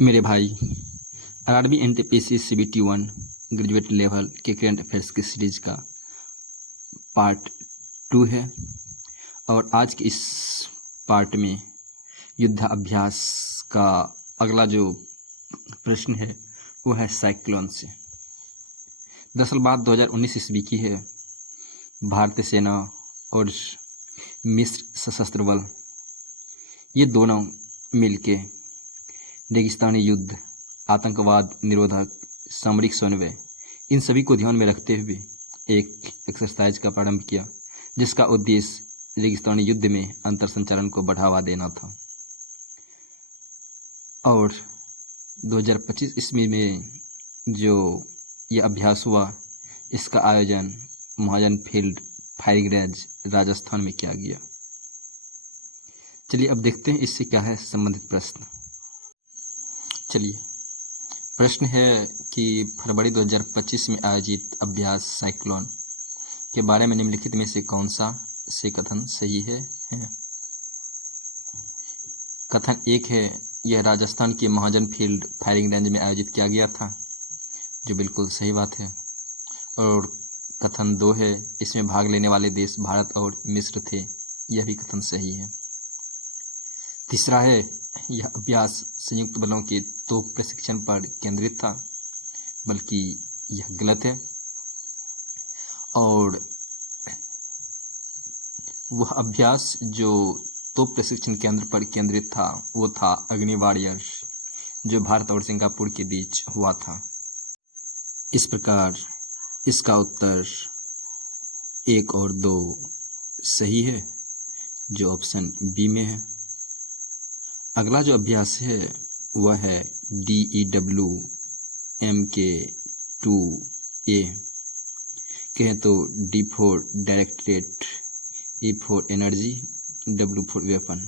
मेरे भाई, RRB NTPC CBT 1 graduate level के करंट अफेयर्स की सीरीज का पार्ट 2 है। और आज के इस पार्ट में युद्धाभ्यास का अगला जो प्रश्न है वो है साइक्लोन से। दरअसल बात 2019 ईस्वी की है। भारतीय सेना और मिस्र सशस्त्र बल ये दोनों मिलके रेगिस्तानी युद्ध, आतंकवाद निरोधक, सामरिक समन्वय, इन सभी को ध्यान में रखते हुए एक एक्सरसाइज का प्रारंभ किया, जिसका उद्देश्य रेगिस्तानी युद्ध में अंतर संचालन को बढ़ावा देना था। और 2025 ईस्वी में जो यह अभ्यास हुआ, इसका आयोजन महाजन फील्ड फायरिंग रेंज राजस्थान में किया गया। चलिए अब देखते हैं इससे क्या है संबंधित प्रश्न। चलिए, प्रश्न है कि फरवरी 2025 में आयोजित अभ्यास साइक्लोन के बारे में निम्नलिखित में से कौन सा से कथन सही है? कथन 1 है, यह राजस्थान के महाजन फील्ड फायरिंग रेंज में आयोजित किया गया था, जो बिल्कुल सही बात है। और कथन 2 है, इसमें भाग लेने वाले देश भारत और मिस्र थे, यह भी कथन सही है। तीसरा है, यह अभ्यास संयुक्त बलों के तोप प्रशिक्षण पर केंद्रित था, बल्कि यह गलत है। और वह अभ्यास जो तोप प्रशिक्षण केंद्र पर केंद्रित था वो था अग्नि वॉरियर, जो भारत और सिंगापुर के बीच हुआ था। इस प्रकार इसका उत्तर 1 और 2 सही है, जो ऑप्शन बी में है। अगला जो अभ्यास है वह है DEWMK-2A। कहें तो D for directed, E for energy, W for weapon,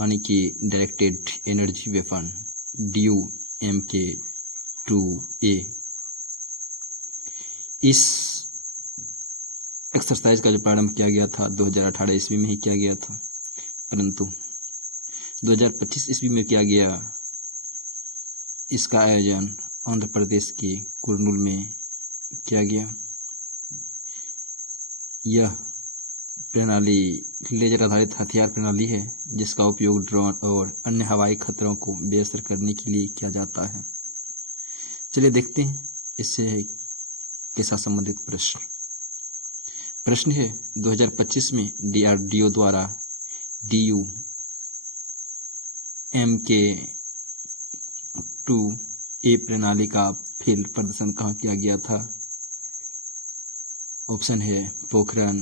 यानी कि डायरेक्टेड एनर्जी वेपन DUMK-2A। इस एक्सरसाइज का जो प्रारंभ किया गया था 2018 ईस्वी में ही किया गया था, परंतु 2025 ईस्वी में किया गया। इसका आयोजन आंध्र प्रदेश के कुर्नूल में किया गया। यह प्रणाली लेजर आधारित हथियार प्रणाली है, जिसका उपयोग ड्रोन और अन्य हवाई खतरों को बेअसर करने के लिए किया जाता है। चलिए देखते हैं इससे कैसा संबंधित प्रश्न है। 2025 में DRDO द्वारा DUMK-2A प्रणाली का फील्ड प्रदर्शन कहाँ किया गया था? ऑप्शन है पोखरण,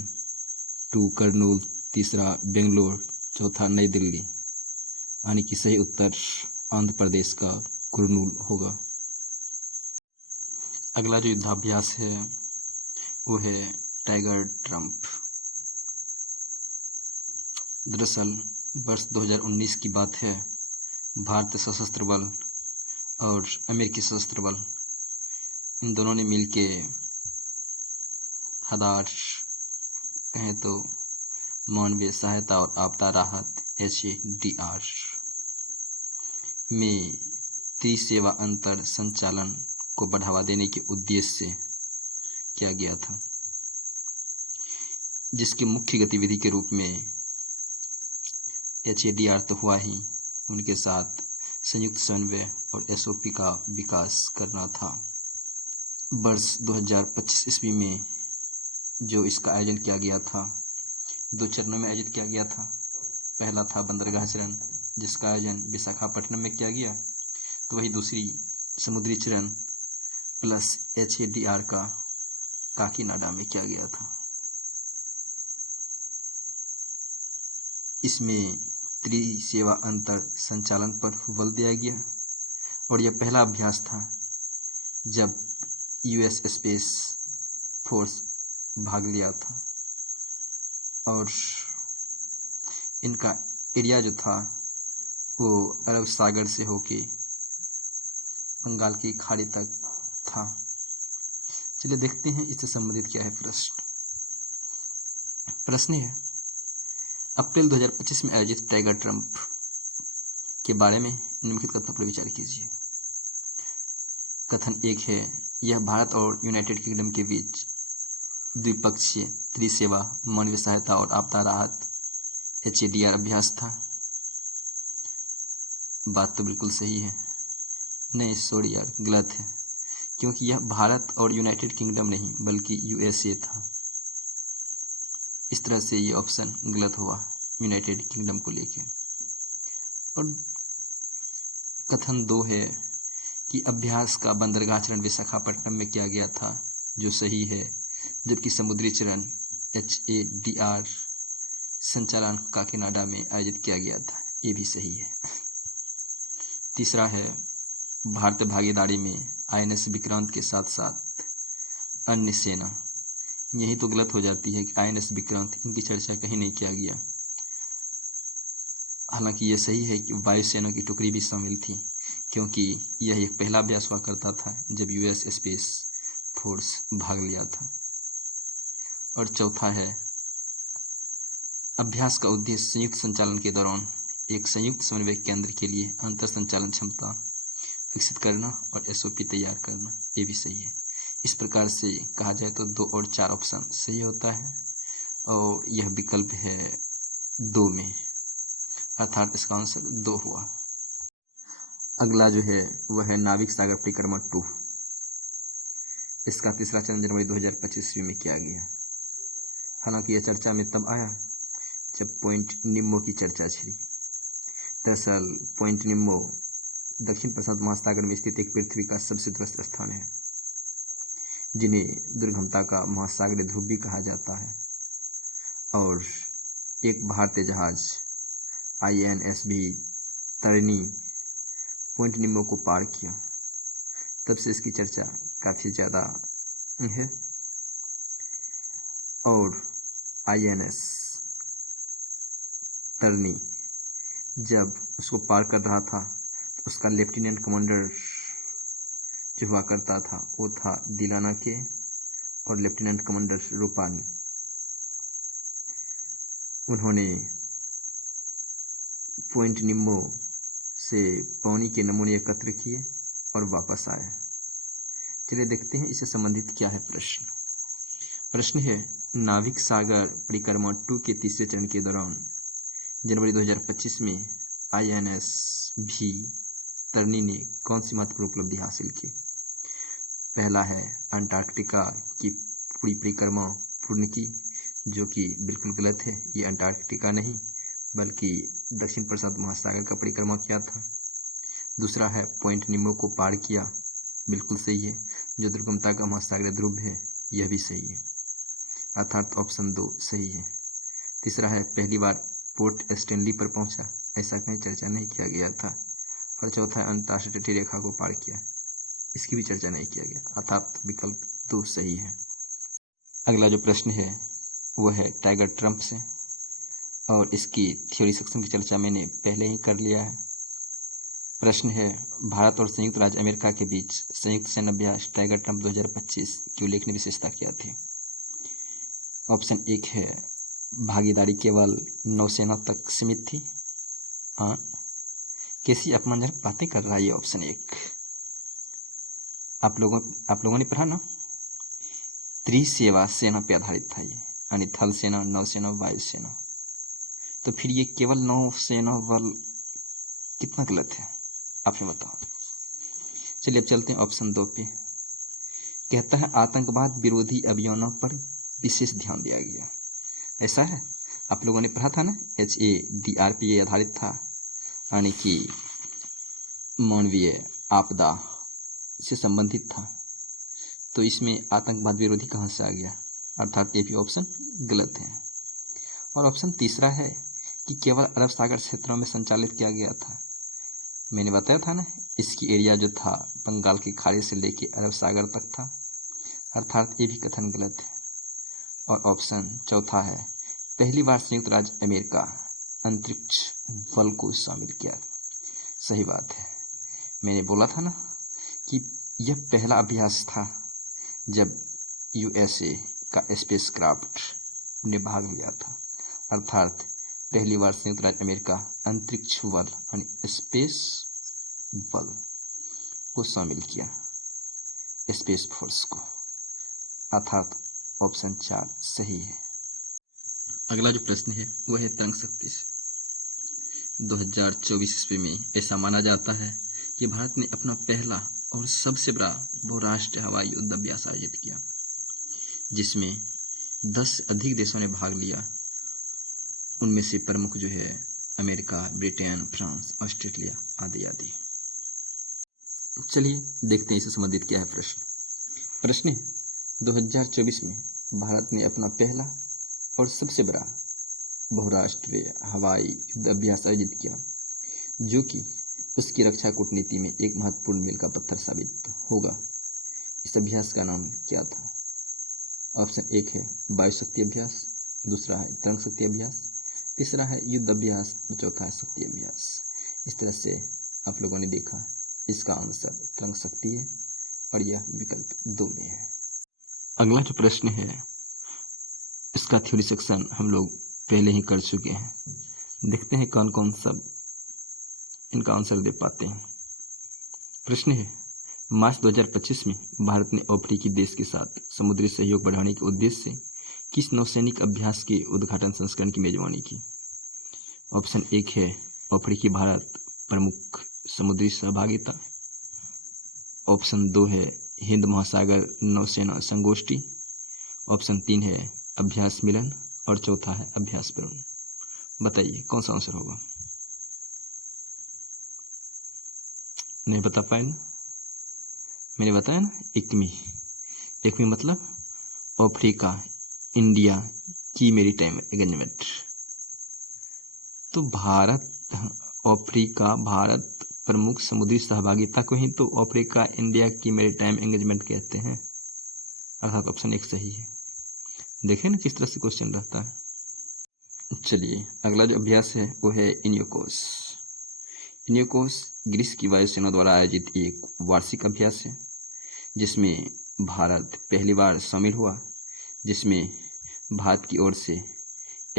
2 कर्नूल, तीसरा बेंगलोर, चौथा नई दिल्ली, यानी कि सही उत्तर आंध्र प्रदेश का कुर्नूल होगा। अगला जो युद्धाभ्यास है वो है टाइगर ट्रम्प। दरअसल वर्ष 2019 की बात है। भारतीय सशस्त्र बल और अमेरिकी सशस्त्र बल, इन दोनों ने मिलके हदार, कहें तो मानवीय सहायता और आपदा राहत HADR में त्रिसेवा अंतर संचालन को बढ़ावा देने के उद्देश्य से किया गया था, जिसकी मुख्य गतिविधि के रूप में HADR तो हुआ ही, उनके साथ संयुक्त समन्वय और SOP का विकास करना था। वर्ष 2025 ईस्वी में जो इसका आयोजन किया गया था, 2 चरणों में आयोजित किया गया था। पहला था बंदरगाह चरण, जिसका आयोजन विशाखापट्टनम में किया गया, तो वही दूसरी समुद्री चरण प्लस HADR का काकीनाडा में किया गया था। इसमें त्रिसेवा अंतर संचालन पर बल दिया गया और यह पहला अभ्यास था जब US स्पेस फोर्स भाग लिया था। और इनका एरिया जो था वो अरब सागर से होके बंगाल की खाड़ी तक था। चलिए देखते हैं इससे संबंधित क्या है प्रश्न है, अप्रैल 2025 में आयोजित टाइगर ट्रम्प के बारे में निम्नलिखित कथनों पर विचार कीजिए। कथन 1 है, यह भारत और यूनाइटेड किंगडम के बीच द्विपक्षीय त्रिसेवा मानवीय सहायता और आपदा राहत HADR अभ्यास था। बात तो बिल्कुल सही है। नहीं सॉरी यार, गलत है, क्योंकि यह भारत और यूनाइटेड किंगडम नहीं बल्कि USA था। इस तरह से ये ऑप्शन गलत हुआ यूनाइटेड किंगडम को लेके। और कथन 2 है कि अभ्यास का बंदरगाह चरण विशाखापट्टनम में किया गया था, जो सही है, जबकि समुद्री चरण HADR संचालन काकीनाडा में आयोजित किया गया था, ये भी सही है। तीसरा है, भारतीय भागीदारी में INS विक्रांत के साथ साथ अन्य सेना, यही तो गलत हो जाती है कि INS विक्रांत, इनकी चर्चा कहीं नहीं किया गया। हालांकि ये सही है कि वायुसेना की टुकड़ी भी शामिल थी, क्योंकि यह एक पहला अभ्यास हुआ करता था जब US स्पेस फोर्स भाग लिया था। और चौथा है, अभ्यास का उद्देश्य संयुक्त संचालन के दौरान एक संयुक्त समन्वय केंद्र के लिए अंतर संचालन क्षमता विकसित करना और SOP तैयार करना, ये भी सही है। इस प्रकार से कहा जाए तो 2 और 4 ऑप्शन सही होता है, और यह विकल्प है 2 में, अर्थात इसका आंसर 2 हुआ। अगला जो है वह है नाविक सागर परिक्रमा 2। इसका तीसरा चरण जनवरी 2025 में किया गया। हालांकि यह चर्चा में तब आया जब पॉइंट निम्बो की चर्चा छिड़ी। दरअसल पॉइंट निम्बो दक्षिण प्रशांत महासागर में स्थित एक पृथ्वी का सबसे दूरस्थ स्थान है, जिन्हें दुर्गमता का महासागरीय ध्रुव भी कहा जाता है। और एक भारतीय जहाज INSV तरिणी पॉइंट निम्बो को पार किया, तब से इसकी चर्चा काफ़ी ज़्यादा है। और INS तरिणी जब उसको पार कर रहा था तो उसका लेफ्टिनेंट कमांडर जो हुआ करता था वो था दिलाना के और लेफ्टिनेंट कमांडर रूपानी। उन्होंने पॉइंट निम्बो से पानी के नमूने एकत्र किए और वापस आए। चलिए देखते हैं इससे संबंधित क्या है प्रश्न। प्रश्न है, नाविक सागर परिक्रमा 2 के तीसरे चरण के दौरान जनवरी 2025 में INSV तरिणी ने कौन सी महत्वपूर्ण उपलब्धि हासिल की? पहला है अंटार्कटिका की पूरी परिक्रमा पूर्ण की, जो कि बिल्कुल गलत है। ये अंटार्कटिका नहीं बल्कि दक्षिण प्रशांत महासागर का परिक्रमा किया था। दूसरा है पॉइंट निम्बो को पार किया, बिल्कुल सही है। जो दुर्गमता का महासागरीय ध्रुव है, यह भी सही है, अर्थात ऑप्शन 2 सही है। तीसरा है पहली बार पोर्ट स्टेनली पर पहुंचा, ऐसा कहीं चर्चा नहीं किया गया था। और चौथा है अंतर्राष्ट्रीय तटीय रेखा को पार किया, इसकी भी चर्चा नहीं किया गया, अर्थात विकल्प 2 सही है। अगला जो प्रश्न है वह है टाइगर ट्रम्प से, और इसकी थ्योरी सेक्शन की चर्चा मैंने पहले ही कर लिया है। प्रश्न है, भारत और संयुक्त राज्य अमेरिका के बीच संयुक्त सैन्य अभ्यास टाइगर ट्रम्प 2025 की उल्लेखनीय विशेषता क्या थी? ऑप्शन 1 है भागीदारी केवल नौसेना तक सीमित थी। हाँ, कैसी अपमानजनक बातें कर रहा है ये ऑप्शन 1। आप लोगों ने पढ़ा ना, त्रिसेवा सेना पे आधारित था ये, यानी थल सेना, नौसेना, वायुसेना। तो फिर ये केवल नौसेना बल कितना गलत है, आप ही बताओ। चलिए अब चलते हैं ऑप्शन 2 पे। कहता है आतंकवाद विरोधी अभियानों पर विशेष ध्यान दिया गया, ऐसा है? आप लोगों ने पढ़ा था ना, HADR पे आधारित था, यानी कि मानवीय आपदा से संबंधित था। तो इसमें आतंकवाद विरोधी कहाँ से आ गया, अर्थात ये भी ऑप्शन गलत है। और ऑप्शन तीसरा है कि केवल अरब सागर क्षेत्रों में संचालित किया गया था। मैंने बताया था ना, इसकी एरिया जो था बंगाल की खाड़ी से लेके अरब सागर तक था, अर्थात ये भी कथन गलत है। और ऑप्शन चौथा है पहली बार संयुक्त राज्य अमेरिका अंतरिक्ष बल को शामिल किया, सही बात है। मैंने बोला था ना कि यह पहला अभ्यास था जब USA का स्पेसक्राफ्ट ने भाग लिया था, अर्थात पहली बार संयुक्त राज्य अमेरिका अंतरिक्ष बल यानी स्पेस बल को शामिल किया। स्पेस फोर्स को, अर्थात ऑप्शन 4 सही है। अगला जो प्रश्न है वह है तरंग शक्ति से। 2024 ईस्वी में ऐसा माना जाता है कि भारत ने अपना पहला और सबसे बड़ा बहुराष्ट्रीय हवाई युद्ध अभ्यास आयोजित किया, जिसमें 10 से अधिक देशों ने भाग लिया। उनमें से प्रमुख जो है अमेरिका, ब्रिटेन, फ्रांस, ऑस्ट्रेलिया आदि आदि। चलिए देखते हैं इससे संबंधित क्या है प्रश्न। प्रश्न है 2024 में भारत ने अपना पहला और सबसे बड़ा बहुराष्ट्रीय हवाई युद्ध अभ्यास आयोजित किया, जो कि उसकी रक्षा कूटनीति में एक महत्वपूर्ण मील का पत्थर साबित होगा। इस अभ्यास का नाम क्या था? ऑप्शन 1 है वायु शक्ति अभ्यास, दूसरा है तरंग शक्ति अभ्यास, तीसरा है युद्ध अभ्यास और चौथा है शक्ति अभ्यास। इस तरह से आप लोगों ने देखा इसका आंसर तरंग शक्ति है और यह विकल्प 2 में है। अगला जो प्रश्न है इसका थ्योरी सेक्शन हम लोग पहले ही कर चुके हैं। देखते हैं कौन कौन सब इनका आंसर दे पाते हैं। प्रश्न है मार्च 2025 में भारत ने अफ्रीकी देश के साथ समुद्री सहयोग बढ़ाने के उद्देश्य से किस नौसैनिक अभ्यास के उद्घाटन संस्करण की मेजबानी की? ऑप्शन 1 है अफ्रीकी भारत प्रमुख समुद्री सहभागिता, ऑप्शन 2 है हिंद महासागर नौसेना संगोष्ठी, ऑप्शन 3 है अभ्यास मिलन और चौथा है अभ्यास वरुण। बताइए कौन सा आंसर होगा? नहीं बता पाए ना? मैंने बताया ना एकमी मतलब अफ्रीका इंडिया की मैरीटाइम एंगेजमेंट। तो अफ्रीका भारत प्रमुख समुद्री सहभागिता को ही तो अफ्रीका इंडिया की मैरीटाइम एंगेजमेंट कहते हैं, अर्थात ऑप्शन 1 सही है। देखें ना किस तरह से क्वेश्चन रहता है। चलिए अगला जो अभ्यास है वो है इनियोकोस। इनियोकोस ग्रीस की वायुसेना द्वारा आयोजित एक वार्षिक अभ्यास है, जिसमें भारत पहली बार शामिल हुआ, जिसमें भारत की ओर से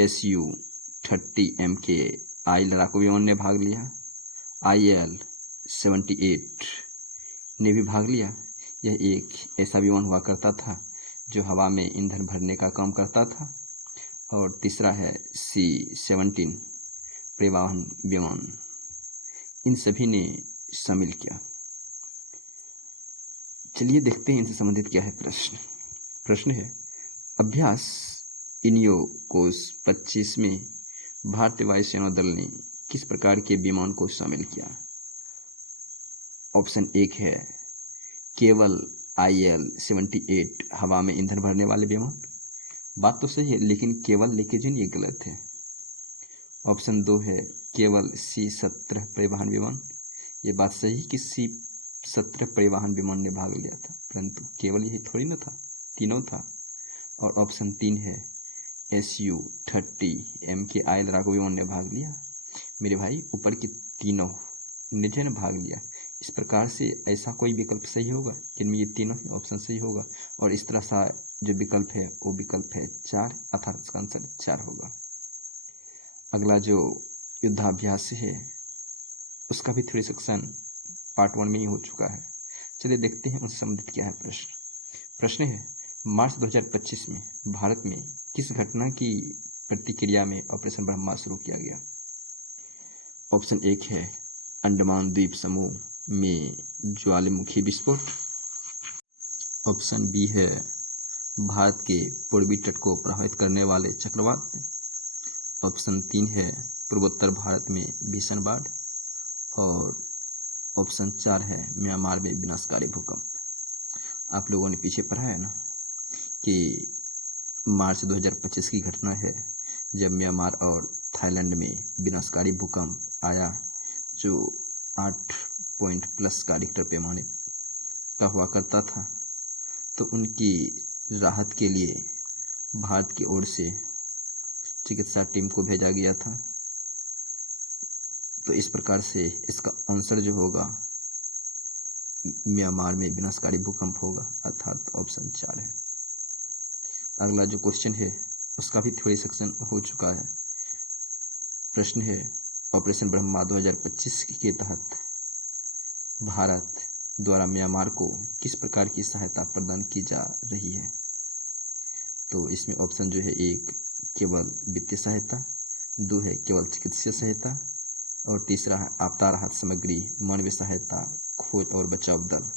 Su-30 लड़ाकू विमान ने भाग लिया, IL-78 ने भी भाग लिया। यह एक ऐसा विमान हुआ करता था जो हवा में ईंधन भरने का काम करता था। और तीसरा है C-17 परिवहन विमान, इन सभी ने शामिल किया। चलिए देखते हैं इनसे संबंधित क्या है प्रश्न। प्रश्न है अभ्यास इनियोकोस 25 में भारतीय वायुसेना दल ने किस प्रकार के विमान को शामिल किया? ऑप्शन 1 है केवल IL-78 हवा में ईंधन भरने वाले विमान। बात तो सही है लेकिन केवल लेके जिन ये गलत है। ऑप्शन 2 है केवल C-17 परिवहन विमान। ये बात सही है कि C-17 परिवहन विमान ने भाग लिया था, परंतु केवल यही थोड़ी ना था, तीनों था। और ऑप्शन 3 है Su-30 लड़ाकू विमान ने भाग लिया। मेरे भाई ऊपर की तीनों ने जो है भाग लिया। इस प्रकार से ऐसा कोई विकल्प सही होगा जिनमें ये तीनों ही ऑप्शन सही होगा, और इस तरह सा जो विकल्प है वो विकल्प है 4, अर्थात इसका आंसर 4 होगा। अगला जो युद्धाभ्यास है उसका भी थ्योरी सेक्शन पार्ट 1 में ही हो चुका है। चलिए देखते हैं उनसे संबंधित क्या है प्रश्न। प्रश्न है मार्च 2025 में भारत में किस घटना की प्रतिक्रिया में ऑपरेशन ब्रह्मा शुरू किया गया? ऑप्शन 1 है अंडमान द्वीप समूह में ज्वालामुखी विस्फोट, ऑप्शन बी है भारत के पूर्वी तट को प्रभावित करने वाले चक्रवात, ऑप्शन 3 है पूर्वोत्तर भारत में भीषण बाढ़, और ऑप्शन 4 है म्यांमार में विनाशकारी भूकंप। आप लोगों ने पीछे पढ़ा है ना कि मार्च 2025 की घटना है जब म्यांमार और थाईलैंड में विनाशकारी भूकंप आया, जो 8+ का रिक्टर पैमाने का हुआ करता था। तो उनकी राहत के लिए भारत की ओर से चिकित्सा टीम को भेजा गया था। तो इस प्रकार से इसका आंसर जो होगा म्यांमार में विनाशकारी भूकंप होगा, अर्थात ऑप्शन 4 है। अगला जो क्वेश्चन है उसका भी थ्योरी सेक्शन हो चुका है। प्रश्न है ऑपरेशन ब्रह्मा 2025 के तहत भारत द्वारा म्यांमार को किस प्रकार की सहायता प्रदान की जा रही है। तो इसमें ऑप्शन जो है 1 केवल वित्तीय सहायता, 2 है केवल चिकित्सीय सहायता, और तीसरा है आपदा राहत सामग्री, मानवीय सहायता, खोज और बचाव दल,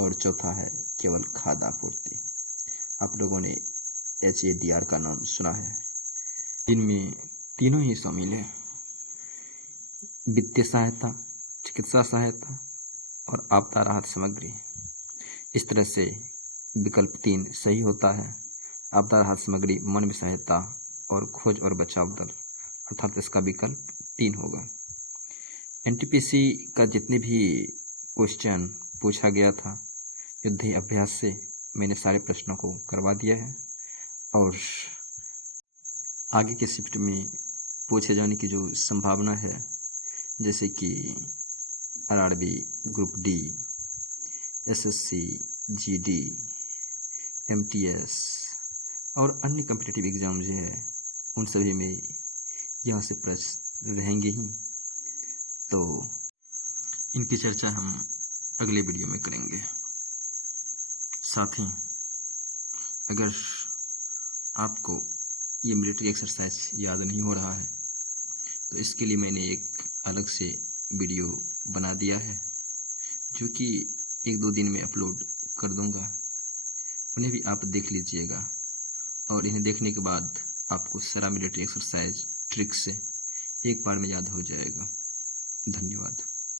और चौथा है केवल खाद्य आपूर्ति। आप लोगों ने HADR का नाम सुना है। इनमें तीनों ही शामिल है, वित्तीय सहायता, चिकित्सा सहायता और आपदा राहत सामग्री। इस तरह से विकल्प 3 सही होता है। आपदा राहत सामग्री, मानवीय सहायता और खोज और बचाव दल, अर्थात इसका विकल्प 3 होगा। NTPC का जितने भी क्वेश्चन पूछा गया था युद्ध अभ्यास से, मैंने सारे प्रश्नों को करवा दिया है, और आगे के शिफ्ट में पूछे जाने की जो संभावना है, जैसे कि RRB, group D, SSC, GD, MTS और अन्य कॉम्पिटिटिव एग्ज़ाम जो है, उन सभी में यहाँ से प्रश्न रहेंगे ही। तो इनकी चर्चा हम अगले वीडियो में करेंगे। साथ ही अगर आपको ये मिलिट्री एक्सरसाइज याद नहीं हो रहा है, तो इसके लिए मैंने एक अलग से वीडियो बना दिया है, जो कि 1-2 दिन में अपलोड कर दूंगा। उन्हें भी आप देख लीजिएगा, और इन्हें देखने के बाद आपको सारा मिलिट्री एक्सरसाइज ट्रिक से एक बार में याद हो जाएगा। धन्यवाद।